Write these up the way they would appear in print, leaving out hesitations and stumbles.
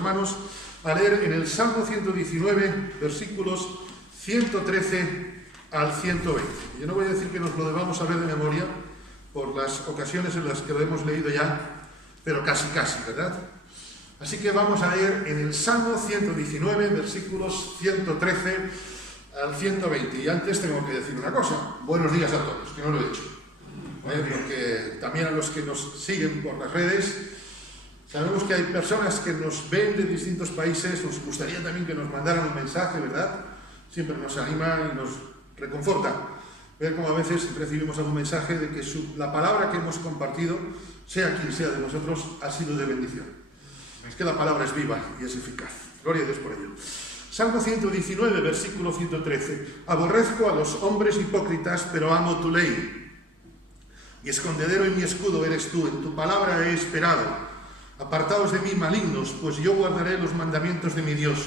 hermanos, a leer en el Salmo 119, versículos 113 al 120. Yo no voy a decir que nos lo debamos saber de memoria, por las ocasiones en las que lo hemos leído ya, pero casi, ¿verdad? Así que vamos a leer en el Salmo 119, versículos 113 al 120. Y antes tengo que decir una cosa. Buenos días a todos, que no lo he dicho. Porque también a los que nos siguen por las redes, sabemos que hay personas que nos ven de distintos países. Nos gustaría también que nos mandaran un mensaje, ¿verdad? Siempre nos anima y nos reconforta ver cómo a veces recibimos algún mensaje de que la palabra que hemos compartido, sea quien sea de nosotros, ha sido de bendición. Es que la palabra es viva y es eficaz. Gloria a Dios por ello. Salmo 119, versículo 113. Aborrezco a los hombres hipócritas, pero amo tu ley. Mi escondedero y mi escudo eres tú, en tu palabra he esperado. Apartaos de mí, malignos, pues yo guardaré los mandamientos de mi Dios.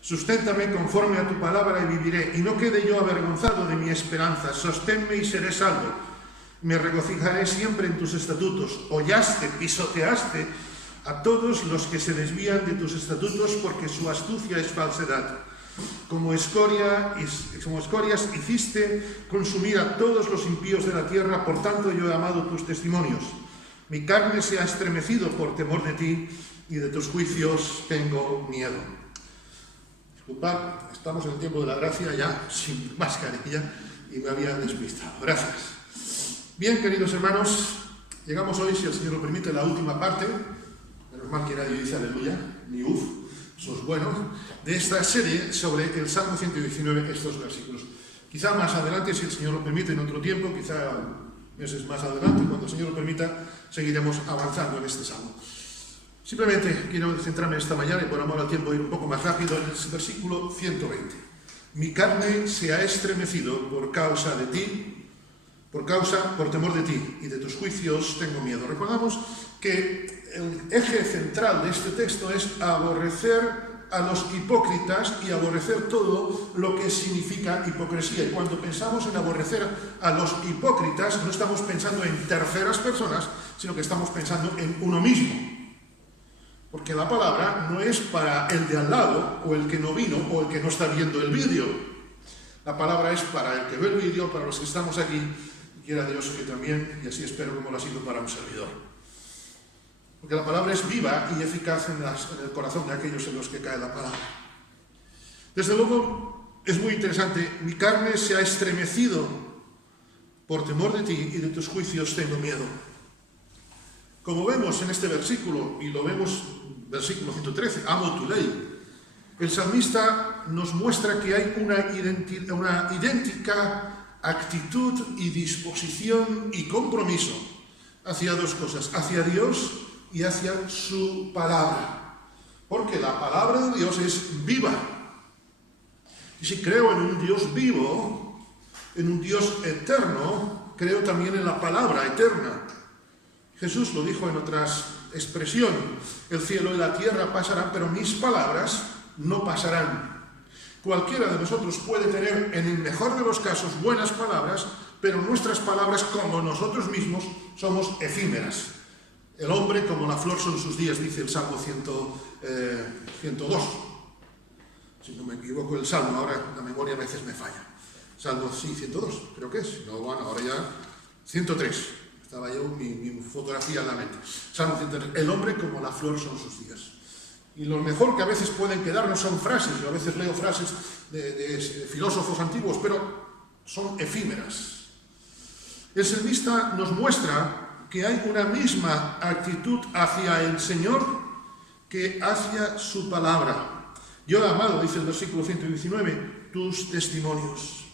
Susténtame conforme a tu palabra y viviré, y no quede yo avergonzado de mi esperanza. Sosténme y seré salvo. Me regocijaré siempre en tus estatutos. Hollaste, pisoteaste a todos los que se desvían de tus estatutos, porque su astucia es falsedad. Como escorias hiciste consumir a todos los impíos de la tierra, por tanto yo he amado tus testimonios. Mi carne se ha estremecido por temor de ti, y de tus juicios tengo miedo. Disculpad, estamos en el tiempo de la gracia, ya sin mascarilla, y me había despistado. Gracias. Bien, queridos hermanos, llegamos hoy, si el Señor lo permite, a la última parte. Menos mal que nadie dice aleluya, ni uf, eso es bueno, de esta serie sobre el Salmo 119, estos versículos. Quizá más adelante, si el Señor lo permite, en otro tiempo, quizá meses más adelante, cuando el Señor lo permita, seguiremos avanzando en este Salmo. Simplemente quiero centrarme esta mañana, y por amor al tiempo ir un poco más rápido, en el versículo 120. Mi carne se ha estremecido por causa de ti, por temor de ti, y de tus juicios tengo miedo. Recordamos que el eje central de este texto es aborrecer a los hipócritas y aborrecer todo lo que significa hipocresía. Y cuando pensamos en aborrecer a los hipócritas, no estamos pensando en terceras personas, sino que estamos pensando en uno mismo. Porque la palabra no es para el de al lado, o el que no vino, o el que no está viendo el vídeo. La palabra es para el que ve el vídeo, para los que estamos aquí, y quiera Dios que también, y así espero como lo ha sido para un servidor. Porque la palabra es viva y eficaz en el corazón de aquellos en los que cae la palabra. Desde luego, es muy interesante. Mi carne se ha estremecido por temor de ti, y de tus juicios tengo miedo. Como vemos en este versículo, y lo vemos, versículo 113, amo tu ley, el salmista nos muestra que hay una idéntica actitud y disposición y compromiso hacia dos cosas, hacia Dios y hacia su palabra. Porque la palabra de Dios es viva. Y si creo en un Dios vivo, en un Dios eterno, creo también en la palabra eterna. Jesús lo dijo en otra expresión: el cielo y la tierra pasarán, pero mis palabras no pasarán. Cualquiera de nosotros puede tener, en el mejor de los casos, buenas palabras, pero nuestras palabras, como nosotros mismos, somos efímeras. El hombre como la flor son sus días, dice el Salmo 102. Si no me equivoco el Salmo, ahora la memoria a veces me falla. Salmo, sí, 102, creo que es. No, bueno, ahora ya 103. Estaba yo mi fotografía en la mente. Salmo 103. El hombre como la flor son sus días. Y lo mejor que a veces pueden quedarnos son frases. Yo a veces leo frases de filósofos antiguos, pero son efímeras. El salmista nos muestra que hay una misma actitud hacia el Señor que hacia su palabra. Yo he amado, dice el versículo 119, tus testimonios.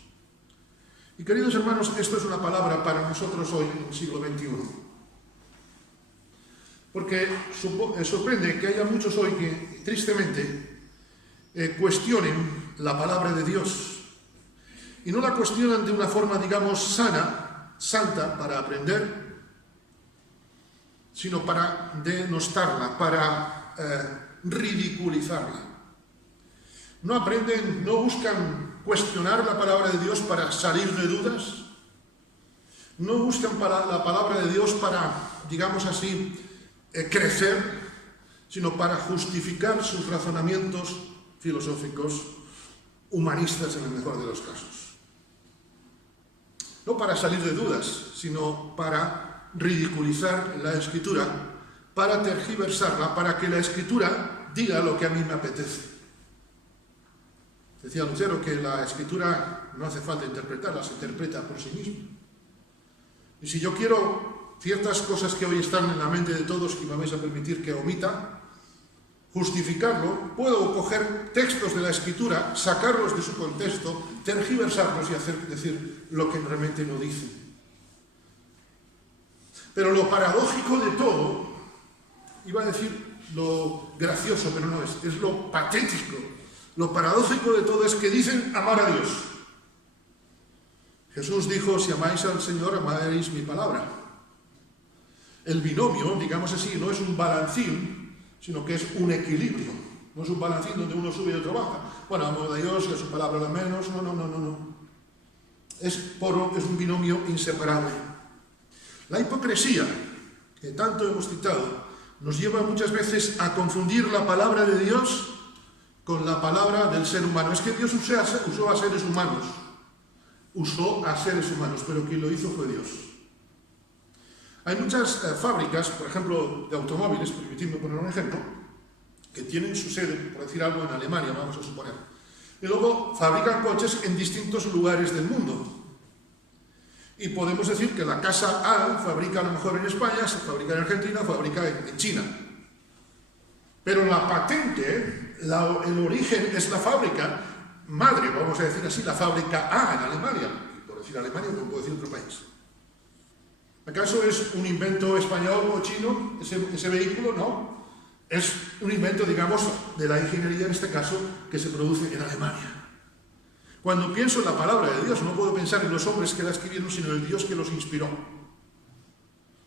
Y queridos hermanos, esto es una palabra para nosotros hoy, en el siglo XXI. Porque sorprende que haya muchos hoy que, tristemente, cuestionen la palabra de Dios. Y no la cuestionan de una forma, digamos, santa, para aprender, sino para denostarla, para ridiculizarla. No aprenden, no buscan cuestionar la palabra de Dios para salir de dudas. No buscan la palabra de Dios para, digamos así, crecer, sino para justificar sus razonamientos filosóficos humanistas en el mejor de los casos. No para salir de dudas, sino para ridiculizar la Escritura, para tergiversarla, para que la Escritura diga lo que a mí me apetece. Decía Lutero que la Escritura no hace falta interpretarla, se interpreta por sí misma. Y si yo quiero ciertas cosas que hoy están en la mente de todos, que me vais a permitir que omita, justificarlo, puedo coger textos de la Escritura, sacarlos de su contexto, tergiversarlos y hacer decir lo que realmente no dicen. Pero lo paradójico de todo, iba a decir lo gracioso, pero no es lo patético. Lo paradójico de todo es que dicen amar a Dios. Jesús dijo, si amáis al Señor, amaréis mi palabra. El binomio, digamos así, no es un balancín, sino que es un equilibrio. No es un balancín donde uno sube y otro baja. Bueno, amo a Dios y a su palabra lo menos. No. Es un binomio inseparable. La hipocresía, que tanto hemos citado, nos lleva muchas veces a confundir la palabra de Dios con la palabra del ser humano. Es que Dios usó a seres humanos. Usó a seres humanos, pero quien lo hizo fue Dios. Hay muchas fábricas, por ejemplo, de automóviles, permitidme poner un ejemplo, que tienen su sede, por decir algo, en Alemania, vamos a suponer. Y luego fabrican coches en distintos lugares del mundo. Y podemos decir que la casa A fabrica a lo mejor en España, se fabrica en Argentina, fabrica en China. Pero la patente, el origen es la fábrica madre, vamos a decir así, la fábrica A en Alemania. Y por decir Alemania, no puedo decir otro país. ¿Acaso es un invento español o chino ese vehículo? No. Es un invento, digamos, de la ingeniería, en este caso, que se produce en Alemania. Cuando pienso en la palabra de Dios, no puedo pensar en los hombres que la escribieron, sino en el Dios que los inspiró.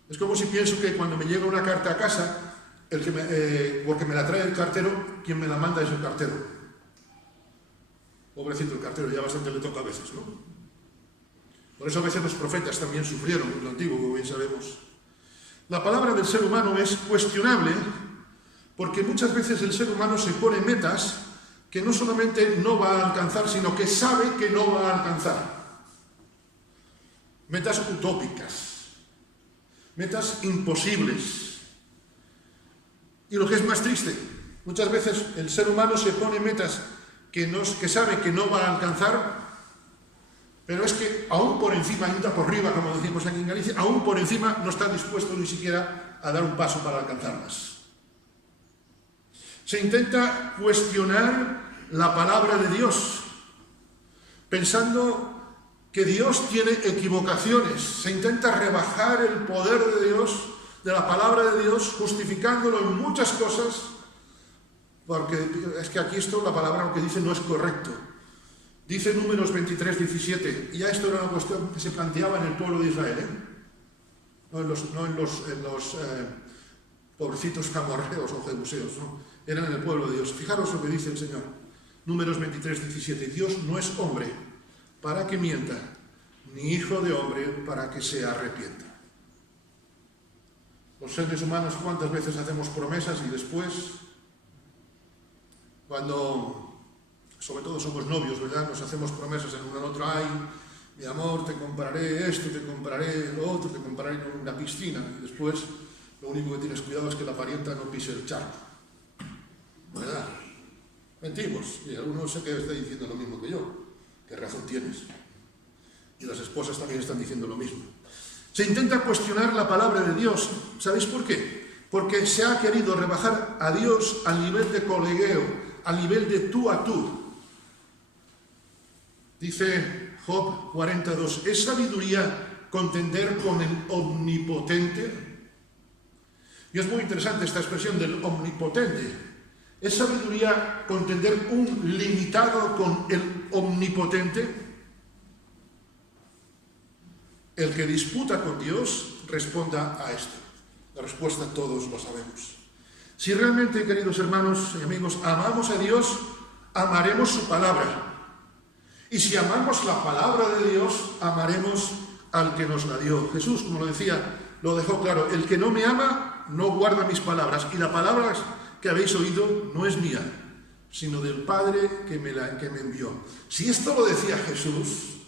Es como si pienso que cuando me llega una carta a casa, porque me la trae el cartero, quien me la manda es el cartero. Pobrecito el cartero, ya bastante le toca a veces, ¿no? Por eso a veces los profetas también sufrieron en lo antiguo, como bien sabemos. La palabra del ser humano es cuestionable, porque muchas veces el ser humano se pone metas que no solamente no va a alcanzar, sino que sabe que no va a alcanzar. Metas utópicas, metas imposibles. Y lo que es más triste, muchas veces el ser humano se pone metas que sabe que no va a alcanzar, pero es que aún por encima, ainda por arriba, como decimos aquí en Galicia, aún por encima no está dispuesto ni siquiera a dar un paso para alcanzarlas. Se intenta cuestionar la palabra de Dios, pensando que Dios tiene equivocaciones. Se intenta rebajar el poder de Dios, de la palabra de Dios, justificándolo en muchas cosas, porque es que aquí la palabra lo que dice no es correcto. Dice Números 23, 17, y ya esto era una cuestión que se planteaba en el pueblo de Israel, no en los pobrecitos camorreos o jebuseos, ¿no? Eran en el pueblo de Dios. Fijaros lo que dice el Señor. Números 23, 17. Dios no es hombre para que mienta, ni hijo de hombre para que se arrepienta. Los seres humanos, ¿cuántas veces hacemos promesas y después, cuando, sobre todo somos novios, ¿verdad? Nos hacemos promesas en uno al otro, ay, mi amor, te compraré esto, te compraré lo otro, te compraré una piscina, y después lo único que tienes cuidado es que la parienta no pise el charco, ¿verdad? Mentimos, y algunos sé que está diciendo lo mismo que yo. ¿Qué razón tienes? Y las esposas también están diciendo lo mismo. Se intenta cuestionar la palabra de Dios. ¿Sabéis por qué? Porque se ha querido rebajar a Dios al nivel de colegueo, al nivel de tú a tú. Dice Job 42, ¿es sabiduría contender con el omnipotente? Y es muy interesante esta expresión del omnipotente. ¿Es sabiduría contender un limitado con el omnipotente? El que disputa con Dios responda a esto. La respuesta todos lo sabemos. Si realmente, queridos hermanos y amigos, amamos a Dios, amaremos su palabra. Y si amamos la palabra de Dios, amaremos al que nos la dio. Jesús, como lo decía, lo dejó claro. El que no me ama, no guarda mis palabras. Y las palabras que habéis oído no es mía, sino del Padre que me envió. Si esto lo decía Jesús,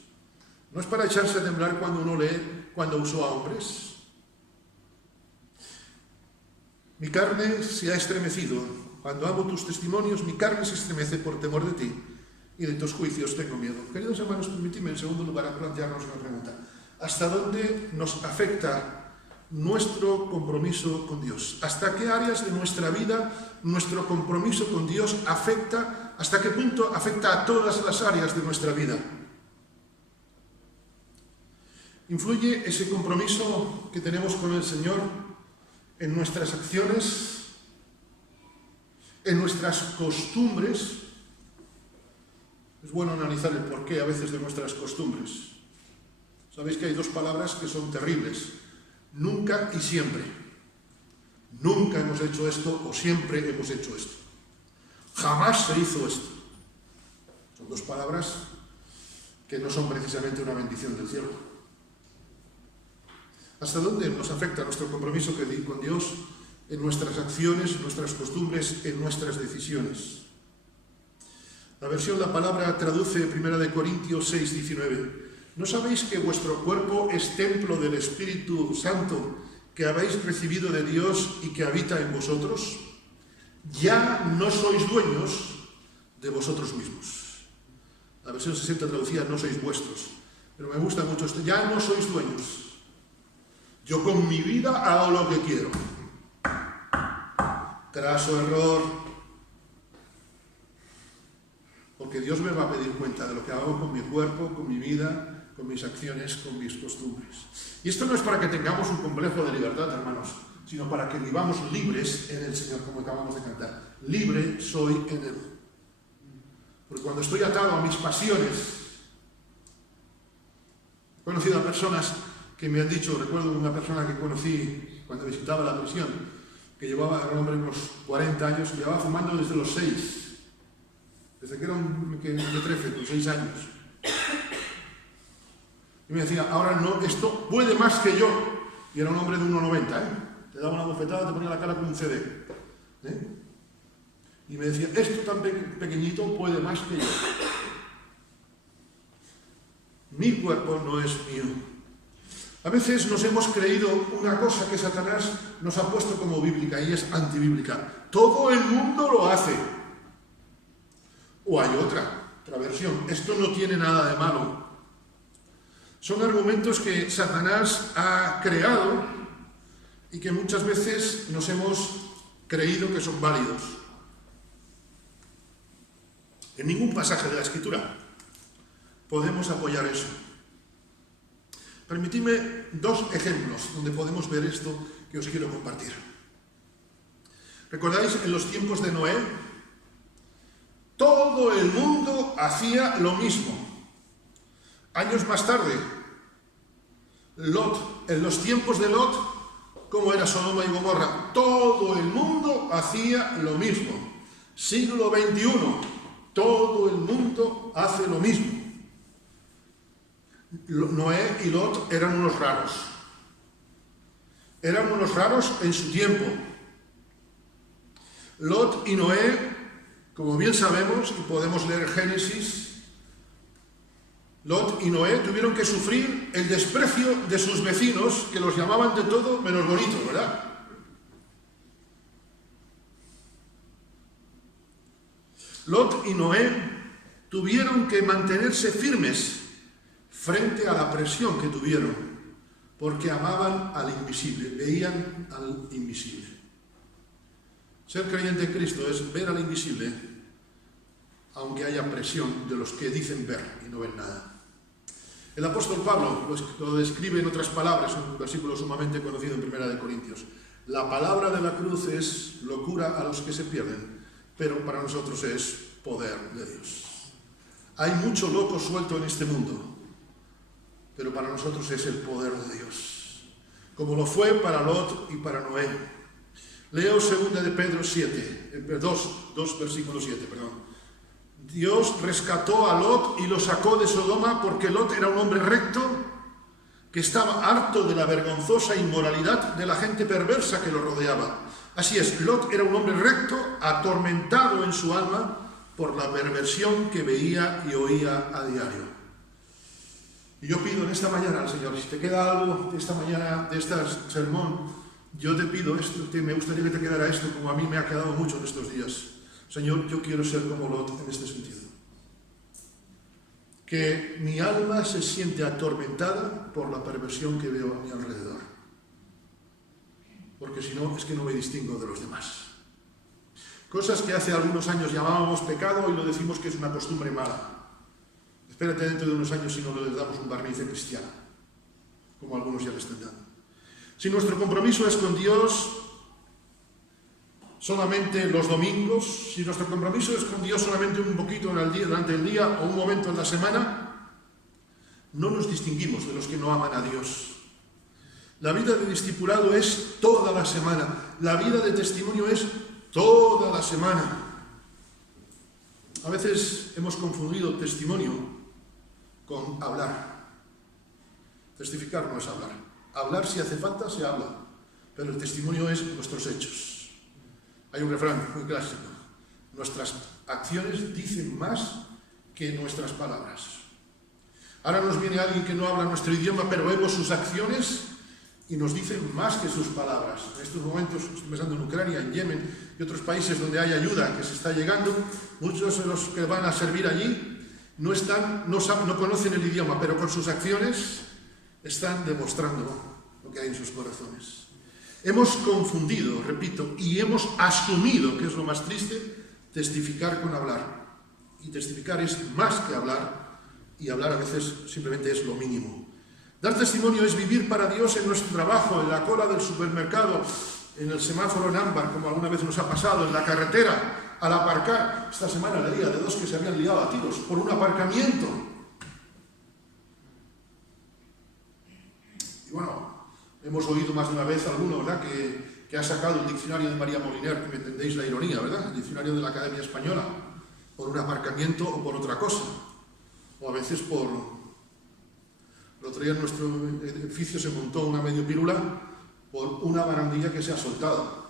¿no es para echarse a temblar cuando uno lee cuando usó a hombres? Mi carne se ha estremecido. Cuando hago tus testimonios, mi carne se estremece por temor de ti, y de tus juicios tengo miedo. Queridos hermanos, permitidme en segundo lugar a plantearnos una pregunta. ¿Hasta dónde nos afecta nuestro compromiso con Dios? ¿Hasta qué áreas de nuestra vida nuestro compromiso con Dios afecta? ¿Hasta qué punto afecta a todas las áreas de nuestra vida? ¿Influye ese compromiso que tenemos con el Señor en nuestras acciones, en nuestras costumbres? Es bueno analizar el porqué a veces de nuestras costumbres. Sabéis que hay dos palabras que son terribles: nunca y siempre. Nunca hemos hecho esto o siempre hemos hecho esto. Jamás se hizo esto. Son dos palabras que no son precisamente una bendición del cielo. ¿Hasta dónde nos afecta nuestro compromiso con Dios en nuestras acciones, en nuestras costumbres, en nuestras decisiones? La versión La Palabra traduce 1 Corintios 6:19. ¿No sabéis que vuestro cuerpo es templo del Espíritu Santo que habéis recibido de Dios y que habita en vosotros? Ya no sois dueños de vosotros mismos. La versión 60 traducía no sois vuestros. Pero me gusta mucho esto. Ya no sois dueños. Yo con mi vida hago lo que quiero. Craso error. Porque Dios me va a pedir cuenta de lo que hago con mi cuerpo, con mi vida, con mis acciones, con mis costumbres. Y esto no es para que tengamos un complejo de libertad, hermanos, sino para que vivamos libres en el Señor, como acabamos de cantar. Libre soy en Él. Porque cuando estoy atado a mis pasiones, he conocido a personas que me han dicho, recuerdo una persona que conocí cuando visitaba la prisión, que llevaba, era un hombre de unos 40 años, y llevaba fumando desde los 6. Desde que era un trefe, con 6 años. Y me decía, ahora no, esto puede más que yo. Y era un hombre de 1,90, Te daba una bofetada, te ponía la cara como un CD. Y me decía, esto tan pequeñito puede más que yo. Mi cuerpo no es mío. A veces nos hemos creído una cosa que Satanás nos ha puesto como bíblica y es antibíblica. Todo el mundo lo hace. O hay otra versión. Esto no tiene nada de malo. Son argumentos que Satanás ha creado y que muchas veces nos hemos creído que son válidos. En ningún pasaje de la Escritura podemos apoyar eso. Permitidme 2 ejemplos donde podemos ver esto que os quiero compartir. ¿Recordáis en los tiempos de Noé? Todo el mundo hacía lo mismo. Años más tarde, Lot, en los tiempos de Lot, ¿cómo era Sodoma y Gomorra? Todo el mundo hacía lo mismo. Siglo XXI, todo el mundo hace lo mismo. Noé y Lot eran unos raros. Eran unos raros en su tiempo. Lot y Noé, como bien sabemos, y podemos leer Génesis, Lot y Noé tuvieron que sufrir el desprecio de sus vecinos, que los llamaban de todo menos bonitos, ¿verdad? Lot y Noé tuvieron que mantenerse firmes frente a la presión que tuvieron, porque amaban al invisible, veían al invisible. Ser creyente en Cristo es ver al invisible, aunque haya presión de los que dicen ver y no ven nada. El apóstol Pablo lo describe en otras palabras, un versículo sumamente conocido en 1 Corintios. La palabra de la cruz es locura a los que se pierden, pero para nosotros es poder de Dios. Hay mucho loco suelto en este mundo, pero para nosotros es el poder de Dios, como lo fue para Lot y para Noé. Leo 2 de Pedro 2 versículo 7, Dios rescató a Lot y lo sacó de Sodoma porque Lot era un hombre recto que estaba harto de la vergonzosa inmoralidad de la gente perversa que lo rodeaba. Así es, Lot era un hombre recto, atormentado en su alma por la perversión que veía y oía a diario. Y yo pido en esta mañana al Señor, si te queda algo de esta mañana, de este sermón, yo te pido esto, me gustaría que te quedara esto, como a mí me ha quedado mucho en estos días. Señor, yo quiero ser como Lot en este sentido. Que mi alma se siente atormentada por la perversión que veo a mi alrededor. Porque si no, es que no me distingo de los demás. Cosas que hace algunos años llamábamos pecado y lo decimos que es una costumbre mala. Espérate dentro de unos años si no les damos un barniz cristiano, como algunos ya le están dando. Si nuestro compromiso es con Dios solamente los domingos, si nuestro compromiso es con Dios solamente un poquito en el día, durante el día o un momento en la semana, no nos distinguimos de los que no aman a Dios. La vida de discipulado es toda la semana, la vida de testimonio es toda la semana. A veces hemos confundido testimonio con hablar. Testificar no es hablar. Hablar, si hace falta, se habla, pero el testimonio es nuestros hechos. Hay un refrán muy clásico: nuestras acciones dicen más que nuestras palabras. Ahora nos viene alguien que no habla nuestro idioma, pero vemos sus acciones y nos dicen más que sus palabras. En estos momentos, estoy pensando en Ucrania, en Yemen y otros países donde hay ayuda que se está llegando, muchos de los que van a servir allí no conocen el idioma, pero con sus acciones están demostrando lo que hay en sus corazones. Hemos confundido, repito, y hemos asumido, que es lo más triste, testificar con hablar. Y testificar es más que hablar, y hablar a veces simplemente es lo mínimo. Dar testimonio es vivir para Dios en nuestro trabajo, en la cola del supermercado, en el semáforo en ámbar, como alguna vez nos ha pasado, en la carretera, al aparcar. Esta semana leía de 2 que se habían liado a tiros por un aparcamiento. Y bueno, hemos oído más de una vez alguno, ¿verdad?, que ha sacado el diccionario de María Moliner, que me entendéis la ironía, ¿verdad?, el diccionario de la Academia Española, por un aparcamiento o por otra cosa. O a veces por... El otro día en nuestro edificio se montó una medio pirula por una barandilla que se ha soltado.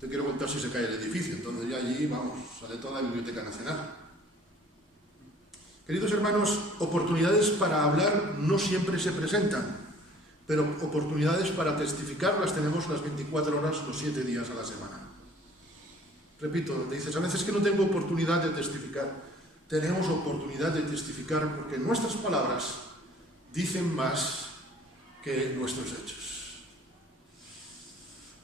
Te quiero contar si se cae el edificio, entonces ya allí, vamos, sale toda la Biblioteca Nacional. Queridos hermanos, oportunidades para hablar no siempre se presentan, pero oportunidades para testificar las tenemos las 24 horas, los 7 días a la semana. Repito, te dices, a veces que no tengo oportunidad de testificar. Tenemos oportunidad de testificar porque nuestras palabras dicen más que nuestros hechos.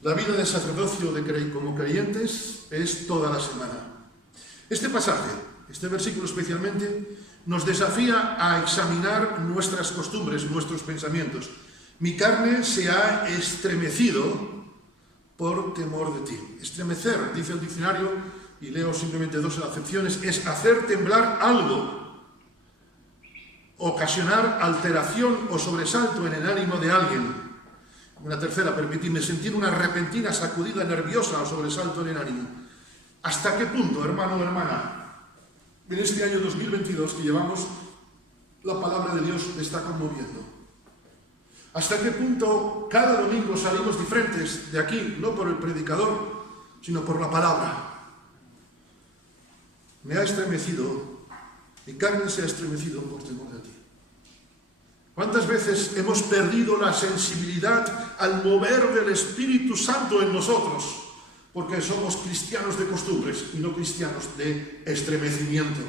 La vida de sacerdocio como creyentes es toda la semana. Este pasaje, este versículo especialmente, nos desafía a examinar nuestras costumbres, nuestros pensamientos. Mi carne se ha estremecido por temor de ti. Estremecer, dice el diccionario, y leo simplemente 2 acepciones, es hacer temblar algo, ocasionar alteración o sobresalto en el ánimo de alguien. Una tercera, permitidme sentir una repentina sacudida nerviosa o sobresalto en el ánimo. ¿Hasta qué punto, hermano o hermana, en este año 2022 que llevamos, la palabra de Dios me está conmoviendo? ¿Hasta qué punto cada domingo salimos diferentes de aquí, no por el predicador, sino por la palabra? Me ha estremecido, mi carne se ha estremecido por temor de ti. ¿Cuántas veces hemos perdido la sensibilidad al mover del Espíritu Santo en nosotros? Porque somos cristianos de costumbres y no cristianos de estremecimiento.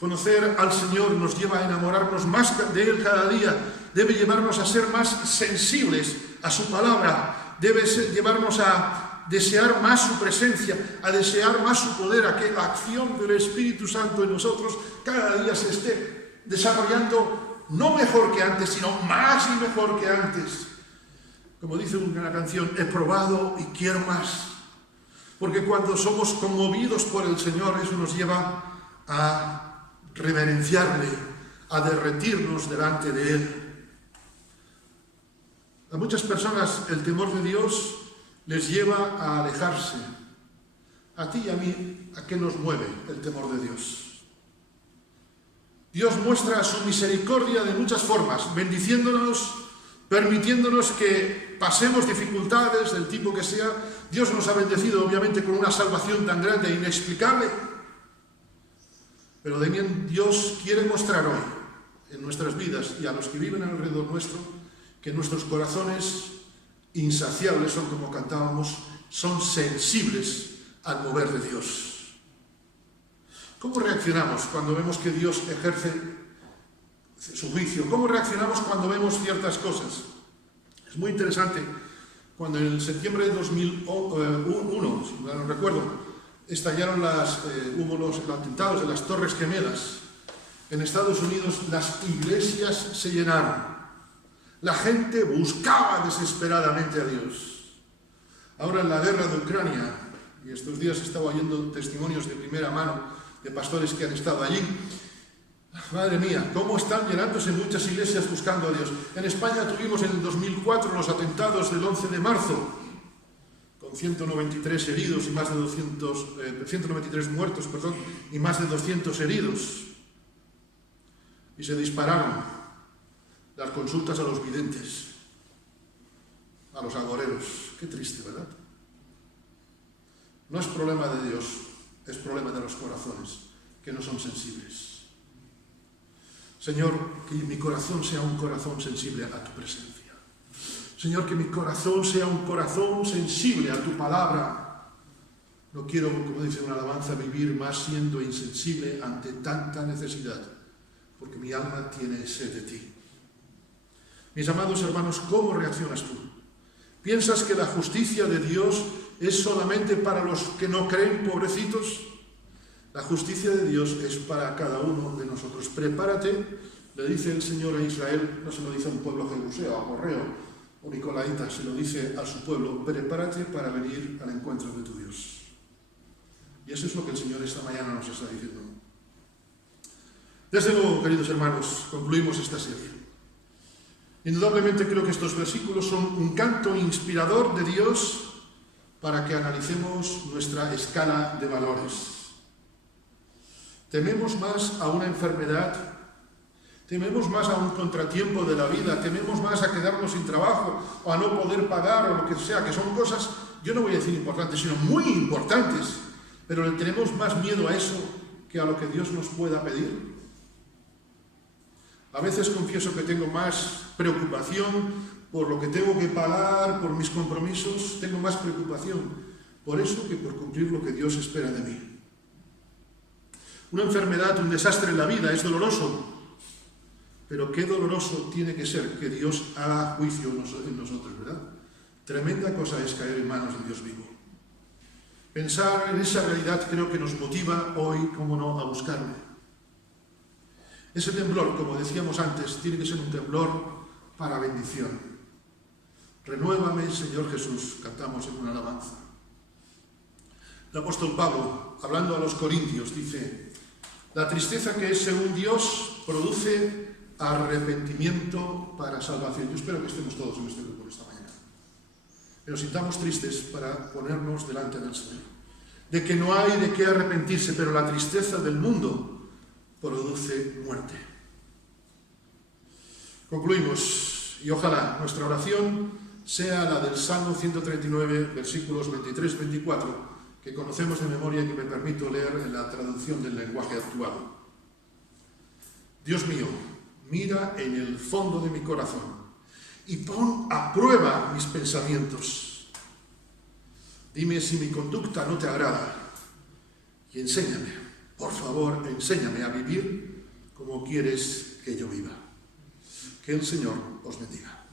Conocer al Señor nos lleva a enamorarnos más de Él cada día. Debe llevarnos a ser más sensibles a su palabra. Debe llevarnos a desear más su presencia, a desear más su poder, a que la acción del Espíritu Santo en nosotros cada día se esté desarrollando no mejor que antes, sino más y mejor que antes. Como dice una canción, he probado y quiero más. Porque cuando somos conmovidos por el Señor, eso nos lleva a reverenciarle, a derretirnos delante de Él. A muchas personas el temor de Dios les lleva a alejarse. A ti y a mí, ¿a qué nos mueve el temor de Dios? Dios muestra su misericordia de muchas formas, bendiciéndonos, permitiéndonos que pasemos dificultades del tipo que sea. Dios nos ha bendecido obviamente con una salvación tan grande e inexplicable, pero también Dios quiere mostrar hoy en nuestras vidas y a los que viven alrededor nuestro que nuestros corazones insaciables son, como cantábamos, son sensibles al mover de Dios. ¿Cómo reaccionamos cuando vemos que Dios ejerce su juicio? ¿Cómo reaccionamos cuando vemos ciertas cosas? Es muy interesante cuando en septiembre de 2001, si mal no recuerdo, estallaron hubo los atentados de las Torres Gemelas. En Estados Unidos las iglesias se llenaron. La gente buscaba desesperadamente a Dios. Ahora en la guerra de Ucrania, y estos días estaba oyendo testimonios de primera mano de pastores que han estado allí, madre mía, cómo están llenándose muchas iglesias buscando a Dios. En España tuvimos en el 2004 los atentados del 11 de marzo, con 193 heridos y más de 193 muertos, y más de 200 heridos. Y se dispararon las consultas a los videntes, a los agoreros. Qué triste, ¿verdad? No es problema de Dios, es problema de los corazones, que no son sensibles. Señor, que mi corazón sea un corazón sensible a tu presencia. Señor, que mi corazón sea un corazón sensible a tu palabra. No quiero, como dice una alabanza, vivir más siendo insensible ante tanta necesidad, porque mi alma tiene sed de ti. Mis amados hermanos, ¿cómo reaccionas tú? ¿Piensas que la justicia de Dios es solamente para los que no creen, pobrecitos? La justicia de Dios es para cada uno de nosotros. Prepárate, le dice el Señor a Israel, no se lo dice a un pueblo jebuseo, a Correo o Nicolaita, se lo dice a su pueblo: prepárate para venir al encuentro de tu Dios. Y eso es lo que el Señor esta mañana nos está diciendo. Desde luego, queridos hermanos, concluimos esta serie. Indudablemente creo que estos versículos son un canto inspirador de Dios para que analicemos nuestra escala de valores. ¿Tememos más a una enfermedad? ¿Tememos más a un contratiempo de la vida? ¿Tememos más a quedarnos sin trabajo o a no poder pagar o lo que sea? Que son cosas, yo no voy a decir importantes, sino muy importantes, pero le tenemos más miedo a eso que a lo que Dios nos pueda pedir. A veces confieso que tengo más preocupación por lo que tengo que pagar, por mis compromisos, tengo más preocupación por eso que por cumplir lo que Dios espera de mí. Una enfermedad, un desastre en la vida es doloroso, pero qué doloroso tiene que ser que Dios haga juicio en nosotros, ¿verdad? Tremenda cosa es caer en manos de Dios vivo. Pensar en esa realidad creo que nos motiva hoy, como no, a buscarle. Ese temblor, como decíamos antes, tiene que ser un temblor para bendición. Renuévame, Señor Jesús, cantamos en una alabanza. El apóstol Pablo, hablando a los corintios, dice: la tristeza que es según Dios produce arrepentimiento para salvación. Yo espero que estemos todos en este grupo esta mañana. Que nos sintamos tristes para ponernos delante del Señor. De que no hay de qué arrepentirse, pero la tristeza del mundo produce muerte. Concluimos, y ojalá nuestra oración sea la del Salmo 139, versículos 23-24, que conocemos de memoria y que me permito leer en la traducción del lenguaje actual. Dios mío, mira en el fondo de mi corazón y pon a prueba mis pensamientos. Dime si mi conducta no te agrada y enséñame, por favor, enséñame a vivir como quieres que yo viva. Que el Señor os bendiga.